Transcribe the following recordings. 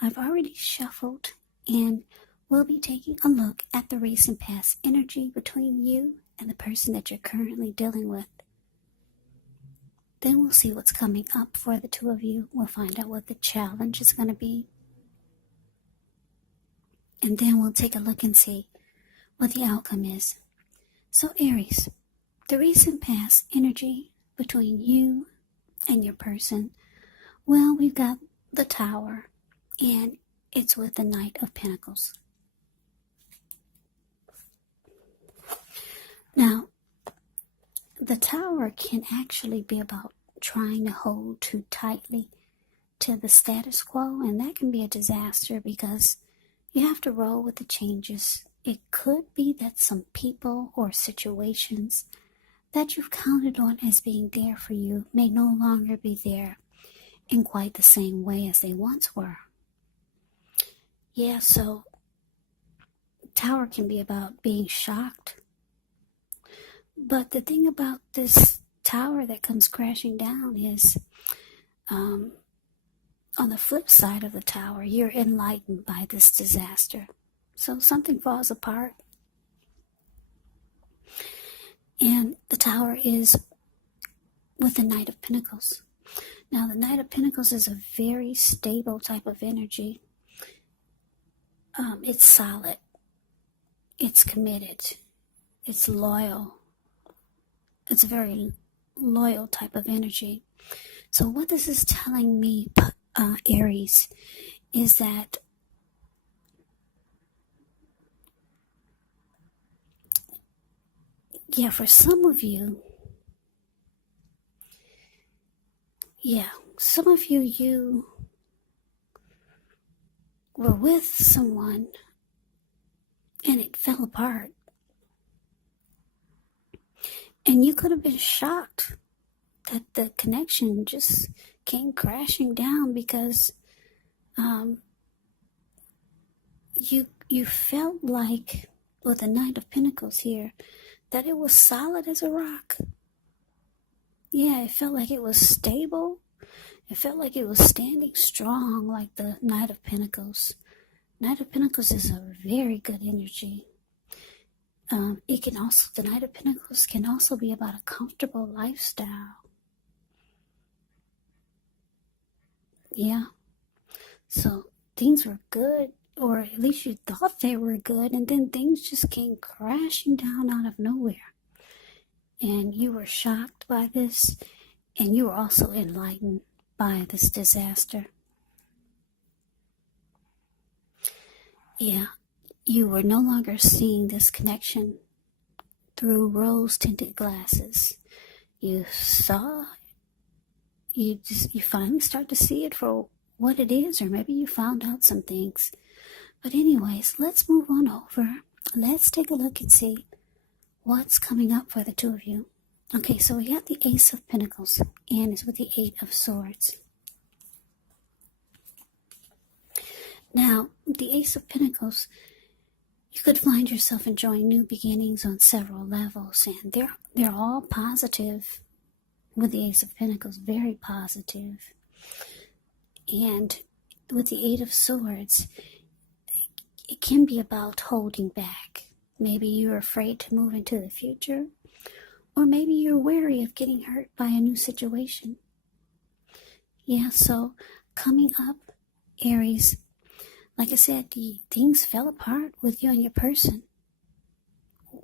I've already shuffled, and we'll be taking a look at the recent past energy between you and the person that you're currently dealing with. Then we'll see what's coming up for the two of you. We'll find out what the challenge is going to be. And then we'll take a look and see what the outcome is. So Aries, the recent past energy between you and your person, well, we've got the Tower, and it's with the Knight of Pentacles. Now, the Tower can actually be about trying to hold too tightly to the status quo, and that can be a disaster because you have to roll with the changes. It could be that some people or situations that you've counted on as being there for you may no longer be there in quite the same way as they once were. Yeah, so Tower can be about being shocked. But the thing about this Tower that comes crashing down is, on the flip side of the Tower, you're enlightened by this disaster. So something falls apart. And the Tower is with the Knight of Pentacles. Now, the Knight of Pentacles is a very stable type of energy. It's solid. It's committed. It's loyal. It's a very loyal type of energy. So what this is telling me, Aries, is that for some of you, you were with someone and it fell apart. And you could have been shocked that the connection just came crashing down because you felt like, with the Knight of Pentacles here, that it was solid as a rock. Yeah, it felt like it was stable. It felt like it was standing strong, like the Knight of Pentacles. Knight of Pentacles is a very good energy. The Knight of Pentacles can also be about a comfortable lifestyle. Yeah. So things were good, or at least you thought they were good, and then things just came crashing down out of nowhere. And you were shocked by this, and you were also enlightened by this disaster. Yeah. You were no longer seeing this connection through rose-tinted glasses. You finally start to see it for what it is, or maybe you found out some things. But anyways, let's move on over. Let's take a look and see what's coming up for the two of you. Okay, so we got the Ace of Pentacles, and it's with the Eight of Swords. Now, the Ace of Pentacles, you could find yourself enjoying new beginnings on several levels, and they're all positive with the Ace of Pentacles, very positive. And with the Eight of Swords, it can be about holding back. Maybe you're afraid to move into the future, or maybe you're wary of getting hurt by a new situation. Yeah, so coming up, Aries, like I said, things fell apart with you and your person.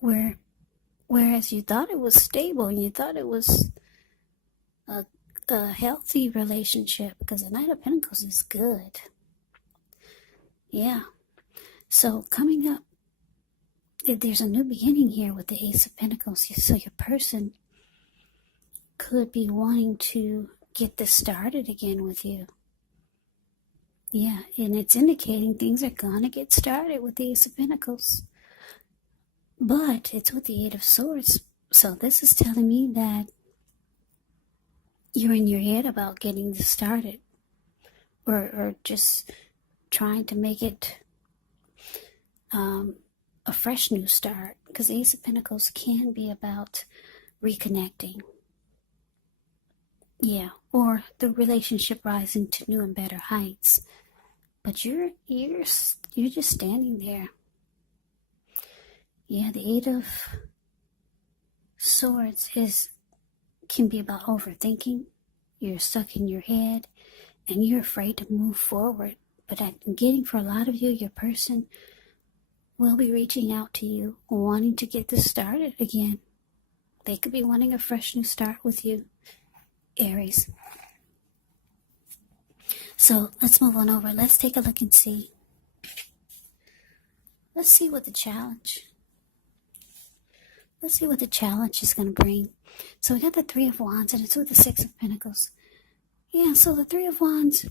Whereas you thought it was stable and you thought it was a healthy relationship, because the Knight of Pentacles is good. Yeah. So coming up, there's a new beginning here with the Ace of Pentacles. So your person could be wanting to get this started again with you. Yeah, and it's indicating things are going to get started with the Ace of Pentacles. But it's with the Eight of Swords. So this is telling me that you're in your head about getting this started. Or just trying to make it a fresh new start. Because the Ace of Pentacles can be about reconnecting. Yeah, or the relationship rising to new and better heights. but you're just standing there. Yeah, the Eight of Swords can be about overthinking. You're stuck in your head and you're afraid to move forward. But I'm getting for a lot of you, your person will be reaching out to you, wanting to get this started again. They could be wanting a fresh new start with you, Aries. So let's move on over. Let's take a look and see. Let's see what the challenge is going to bring. So we got the Three of Wands, and it's with the Six of Pentacles. Yeah, so the Three of Wands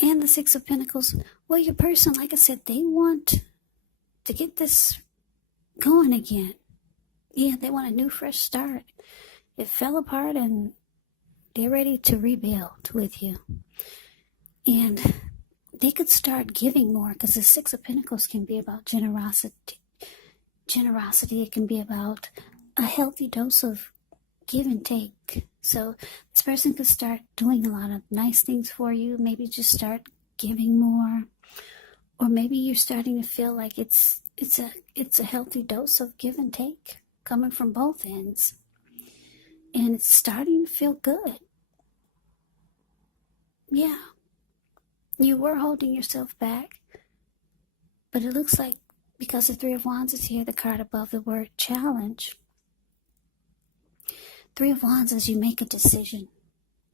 and the Six of Pentacles, well, your person, like I said, they want to get this going again. Yeah, they want a new, fresh start. It fell apart, and they're ready to rebuild with you. And they could start giving more, because the Six of Pentacles can be about generosity. It can be about a healthy dose of give and take. So this person could start doing a lot of nice things for you. Maybe just start giving more, or maybe you're starting to feel like it's a healthy dose of give and take coming from both ends, and it's starting to feel good. Yeah, you were holding yourself back, but it looks like, because the Three of Wands is here, the card above the word challenge. Three of Wands is you make a decision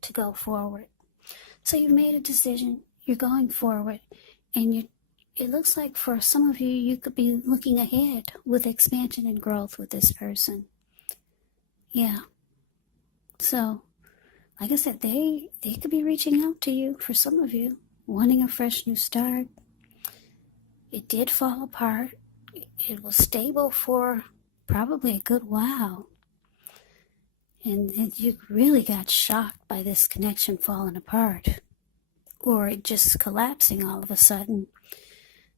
to go forward. So you've made a decision, you're going forward, and it looks like for some of you, you could be looking ahead with expansion and growth with this person. Yeah. So, like I said, they could be reaching out to you, for some of you, wanting a fresh new start. It did fall apart. It was stable for probably a good while. And you really got shocked by this connection falling apart, or it just collapsing all of a sudden.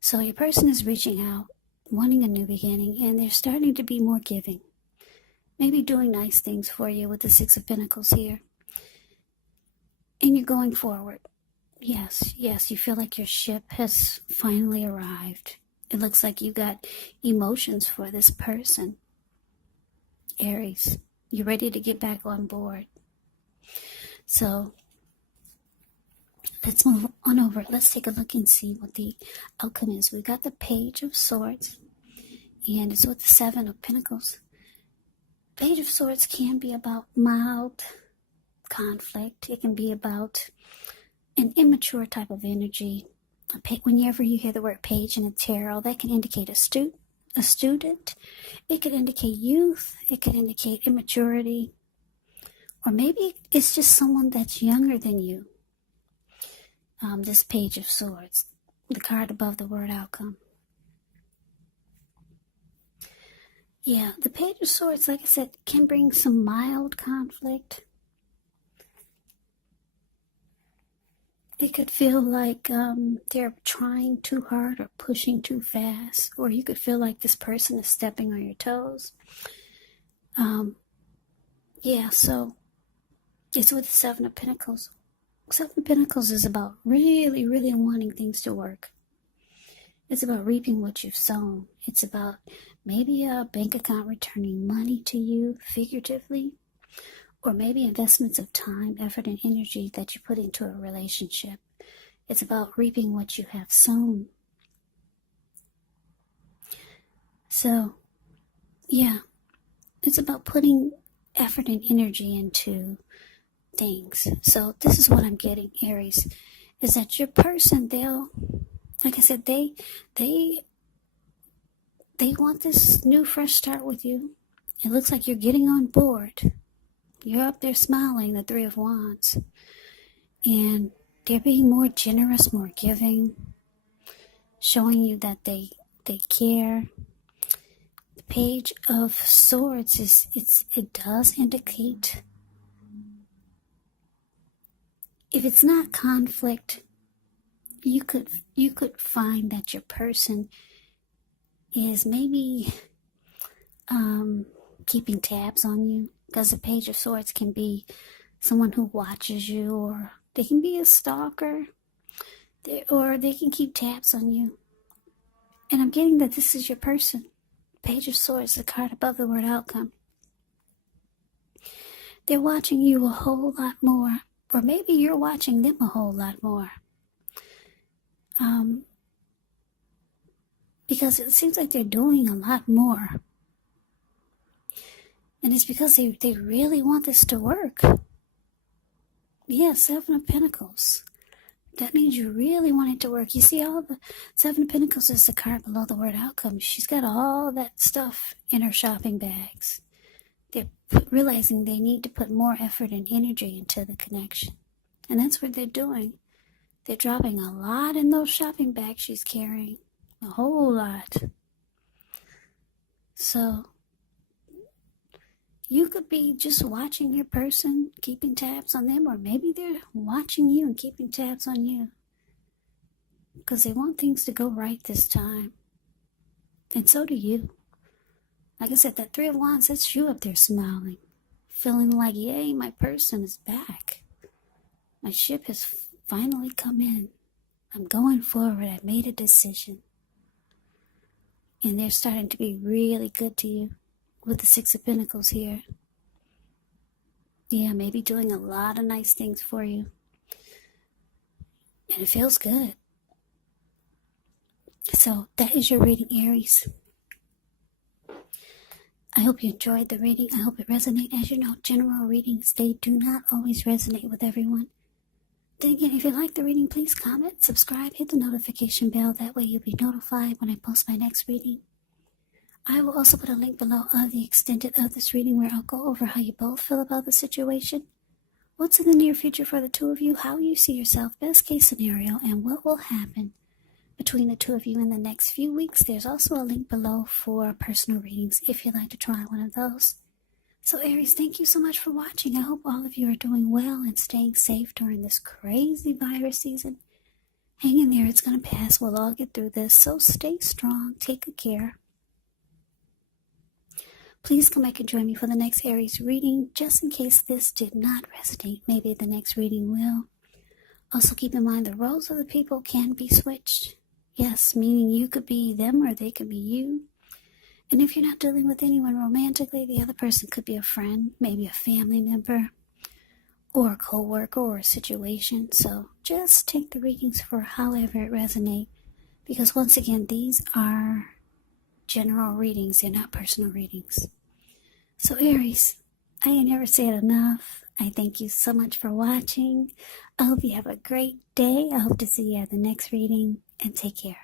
So your person is reaching out, wanting a new beginning, and they're starting to be more giving. Maybe doing nice things for you with the Six of Pentacles here. And you're going forward. Yes, you feel like your ship has finally arrived. It looks like you got emotions for this person, Aries. You're ready to get back on board. So let's move on over. Let's take a look and see what the outcome is. We got the Page of Swords, and it's with the Seven of Pentacles. Page of Swords can be about mild conflict. It can be about an immature type of energy. Whenever you hear the word page in a tarot, that can indicate a student. It could indicate youth. It could indicate immaturity. Or maybe it's just someone that's younger than you. This Page of Swords, the card above the word outcome. Yeah, the Page of Swords, like I said, can bring some mild conflict. It could feel like they're trying too hard or pushing too fast, or you could feel like this person is stepping on your toes. Yeah, so it's with the Seven of Pentacles. Seven of Pentacles is about really, really wanting things to work. It's about reaping what you've sown. It's about maybe a bank account returning money to you, figuratively, or maybe investments of time, effort, and energy that you put into a relationship. It's about reaping what you have sown. So, yeah, it's about putting effort and energy into things. So this is what I'm getting, Aries, is that your person, like I said, they want this new, fresh start with you. It looks like you're getting on board. You're up there smiling, the Three of Wands. And they're being more generous, more giving, showing you that they care. The Page of Swords it does indicate, if it's not conflict, you could find that your person is maybe keeping tabs on you, because the Page of Swords can be someone who watches you, or they can be a stalker. Or they can keep tabs on you. And I'm getting that this is your person. Page of Swords, the card above the word outcome. They're watching you a whole lot more. Or maybe you're watching them a whole lot more. Because it seems like they're doing a lot more. And it's because they really want this to work. Yeah, Seven of Pentacles. That means you really want it to work. You see, all the Seven of Pentacles is the card below the word outcome. She's got all that stuff in her shopping bags. They're realizing they need to put more effort and energy into the connection. And that's what they're doing. They're dropping a lot in those shopping bags she's carrying. A whole lot. So, you could be just watching your person, keeping tabs on them, or maybe they're watching you and keeping tabs on you. Because they want things to go right this time. And so do you. Like I said, that Three of Wands, that's you up there smiling. Feeling like, yay, my person is back. My ship has finally come in. I'm going forward. I made a decision. And they're starting to be really good to you with the Six of Pentacles here. Yeah, maybe doing a lot of nice things for you. And it feels good. So that is your reading, Aries. I hope you enjoyed the reading. I hope it resonated. As you know, general readings, they do not always resonate with everyone. Then again, if you like the reading, please comment, subscribe, hit the notification bell. That way you'll be notified when I post my next reading. I will also put a link below of the extended of this reading where I'll go over how you both feel about the situation, what's in the near future for the two of you, how you see yourself, best case scenario, and what will happen between the two of you in the next few weeks. There's also a link below for personal readings if you'd like to try one of those. So Aries, thank you so much for watching. I hope all of you are doing well and staying safe during this crazy virus season. Hang in there, it's going to pass. We'll all get through this. So stay strong. Take good care. Please come back and join me for the next Aries reading. Just in case this did not resonate, maybe the next reading will. Also keep in mind the roles of the people can be switched. Yes, meaning you could be them or they could be you. And if you're not dealing with anyone romantically, the other person could be a friend, maybe a family member, or a co-worker or a situation. So just take the readings for however it resonates. Because once again, these are general readings. They're not personal readings. So Aries, I ain't never said enough. I thank you so much for watching. I hope you have a great day. I hope to see you at the next reading. And take care.